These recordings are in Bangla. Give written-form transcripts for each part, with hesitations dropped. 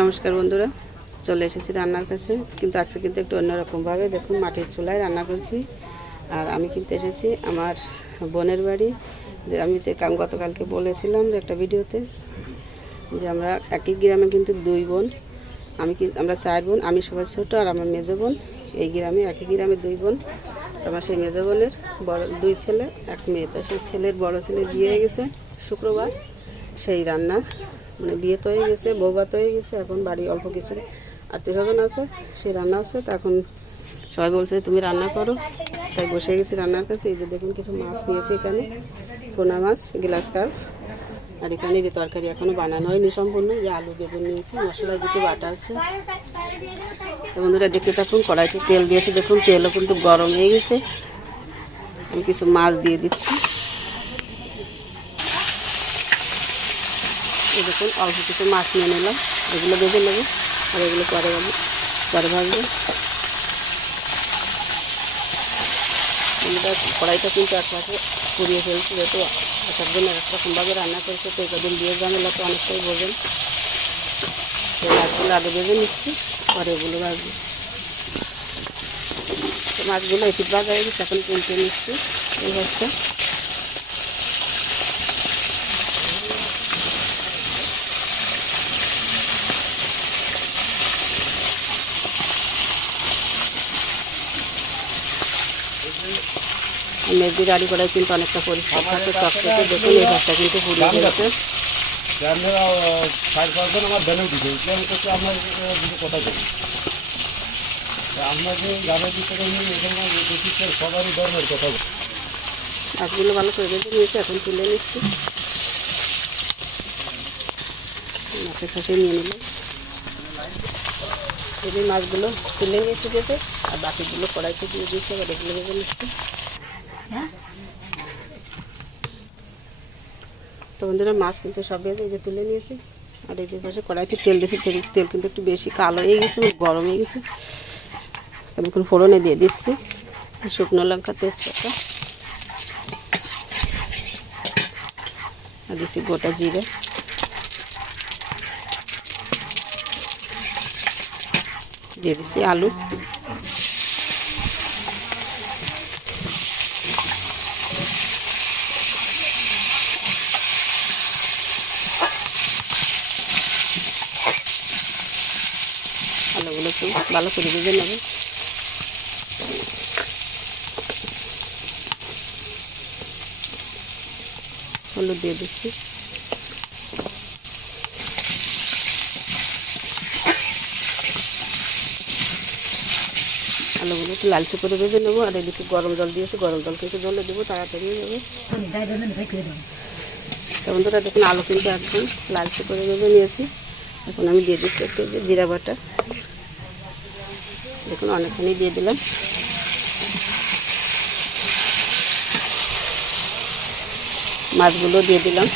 নমস্কার বন্ধুরা, চলে এসেছি রান্নার কাছে। কিন্তু আজকে কিন্তু একটু অন্যরকমভাবে, দেখুন মাটির চুলায় রান্না করছি। আর আমি কিন্তু এসেছি আমার বোনের বাড়ি। যে আমি গতকালকে বলেছিলাম যে একটা ভিডিওতে যে আমরা একই গ্রামে কিন্তু দুই বোন, আমরা চার বোন, আমি সবার ছোটো আর আমার মেজো বোন। এই গ্রামে একই গ্রামে দুই বোন। তো আমার সেই মেজো বোনের বড় দুই ছেলে এক মেয়ে। তো সেই ছেলের বড় ছেলে বিয়ে হয়ে গেছে শুক্রবার। সেই রান্না মানে বিয়ে তো হয়ে গেছে, বৌভাত হয়ে গেছে, এখন বাড়ি অল্প কিছু আত্মীয় স্বজন আছে, সেই রান্না আছে। তো এখন সবাই বলছে তুমি রান্না করো, তাই বসে গেছি রান্নার কাছে। এই যে দেখুন কিছু মাছ নিয়েছি এখানে, পোনা মাছ, গ্লাস কার্প। আর এখানে যে তরকারি এখনও বানানো হয়নি সম্পূর্ণ, যে আলু বেগুন নিয়েছি, মশলা দুটো বাটা আছে। তো বন্ধুরা দেখতে থাকুন, কড়াইতে তেল দিয়েছি, দেখুন তেলও কিন্তু গরম হয়ে গেছে। আমি কিছু মাছ দিয়ে দিচ্ছি। এই দেখুন অল্প কিছু মাছ নিয়ে নিলাম, এগুলো ভেজে নেবো আর এগুলো পরে ভাজবো। আমরা কড়াইটা কিন্তু এক পাশে পুড়িয়ে ফেলছি, যেহেতু একজন একরকমভাবে রান্না করছে, তো কদিন দিয়ে ঝামেলা তো অনেকটাই বোঝেন। তো মাছগুলো আগে ভেজে নিচ্ছি, পরে এগুলো ভাজবো। তো মাছগুলো একটু ভাজা হয়ে গেছে, এখন তুলতে নিচ্ছি এই মাছটা। মেঘদি গাড়ি করায় কিন্তু অনেকটা পরিষ্কার থাকে, চকচকে। দেখুন এই ঘরটা কিন্তু পুড়িয়ে ফেলছে। মাছগুলো ভালো করে ভেজে নিয়েছি, এখন তুলে নিচ্ছি। মাছের খাসি নিয়ে নিলাম, এই যে মাছগুলো তুলে নিয়েছি ভেজে, আর বাকিগুলো কড়াইতে দিয়ে দিয়েছি, আবার এগুলো ভেজে নিচ্ছি। তো বন্ধুরা মাছ কিন্তু সব ভেজে এই যে তুলে নিয়েছি। আর এই যে পাশে কড়াইতে তেল দিয়েছি, তেল কিন্তু একটু বেশি কালো হয়ে গেছে, গরম হয়ে গেছে। আমি এখন ফোড়নে দিয়ে দিচ্ছি শুকনো লঙ্কা, তেজপাতা, আর দিচ্ছি গোটা জিরে, দিয়ে দিচ্ছি আলু, আলুগুলো একটু ভালো করে ভেজে নেবে। হলুদ দিয়ে দিচ্ছি, আলুগুলো একটু লালচে করে ভেজে নেবো। আর এদিকে গরম জল দিয়েছি, গরম জল থেকে জলে দেবো, তাড়াতাড়ি হয়ে যাবে। তো বন্ধুরা দেখুন আলু কিন্তু একদম লালচে করে ভেজে নিয়েছি। এখন আমি দিয়ে দিচ্ছি একটু জিরা বাটা, দেখুন অনেকখানি দিয়ে দিলাম। মাছগুলো দিয়ে দিলাম,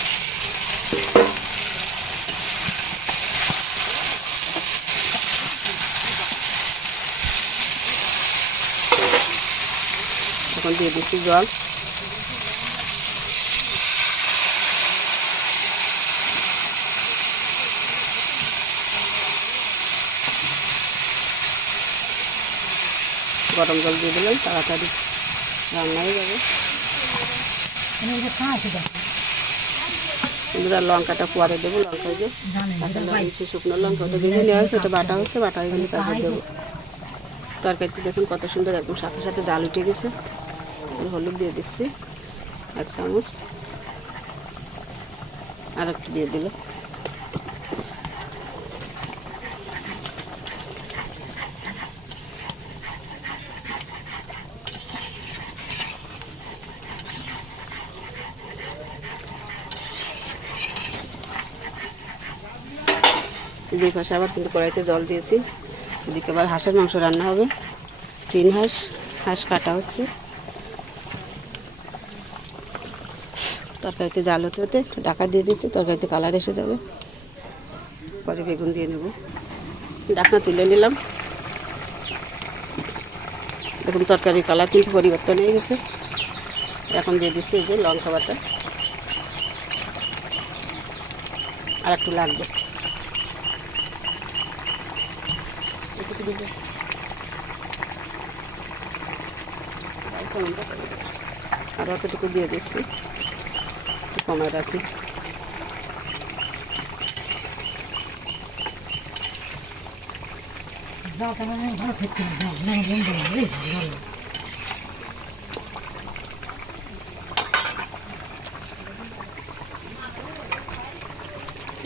এখন দিয়ে দিচ্ছি জল। গরম জল দিয়ে দিলাম, তাড়াতাড়ি রান্না হয়ে যাবে। বন্ধুরা লঙ্কাটা পরে দেবো, লঙ্কা দিয়ে কাঁচা লঙ্কা, শুকনো লঙ্কা ওটা ভেজে নেওয়া হয়েছে, ওটা বাটা হচ্ছে, বাটা হয়ে গেলে তারপর দেবো। তরকারিটি দেখুন কত সুন্দর, একদম সাথে সাথে জাল উঠে গেছে। হলুদ দিয়ে দিচ্ছি 1 চামচ, আর একটু দিয়ে দিল। যে পাশে আবার কিন্তু কড়াইতে জল দিয়েছি, এদিকে আবার হাঁসের মাংস রান্না হবে। চিন হাঁস কাটা হচ্ছে, তরকারিতে জাল হতে হতে ঢাকা দিয়ে দিচ্ছি, তরকারিতে কালার এসে যাবে। পরে বেগুন দিয়ে নেব, ঢাকনা তুলে নিলাম। দেখুন তরকারির কালার কিন্তু পরিবর্তন হয়ে গেছে। এখন দিয়ে দিচ্ছি এই যে লঙ্কা বাটা, আর একটু লাগবে। আর অতটুকু দিয়ে দিচ্ছি, একটু কমায় রাখি।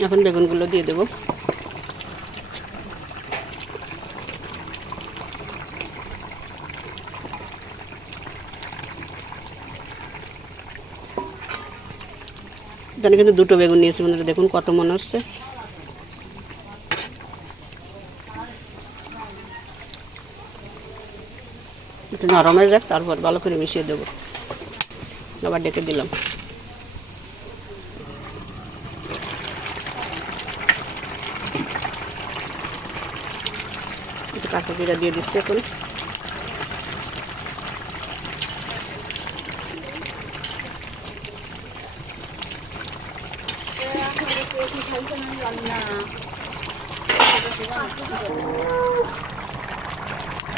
এখন বেগুনগুলো দিয়ে দেবো। এখানে কিন্তু দুটো বেগুন নিয়েছি বন্ধুরা, দেখুন কত মনে হচ্ছে। একটু নরম হয়ে যাক, তারপর ভালো করে মিশিয়ে দেবো। আবার ডেকে দিলাম। একটু কাঁচা জিরা দিয়ে দিচ্ছি এখন।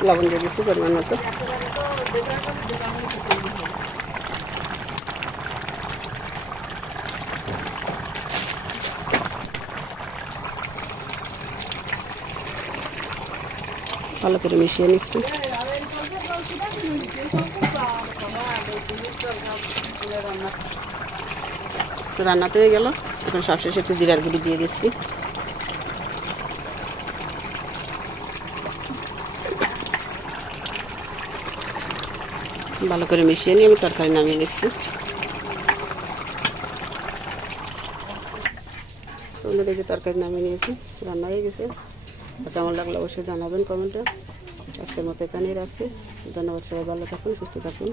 লবণ দিয়ে দিচ্ছি পরিমাণ মতো। ভালো করে মিশিয়ে নিচ্ছি। তো রান্নাতে হয়ে গেল। এখন সবশেষে একটু জিরার গুঁড়ি দিয়ে দিচ্ছি। ভালো করে মিশিয়ে নিয়ে আমি তরকারি নামিয়ে নিচ্ছি। তোমরা এই যে তরকারি নামিয়ে নিয়েছি, রান্না হয়ে গেছে। কেমন লাগলো অবশ্যই জানাবেন কমেন্টে। আজকের মতো এখানেই রাখছি। ধন্যবাদ, সবাই ভালো থাকুন, সুস্থ থাকুন।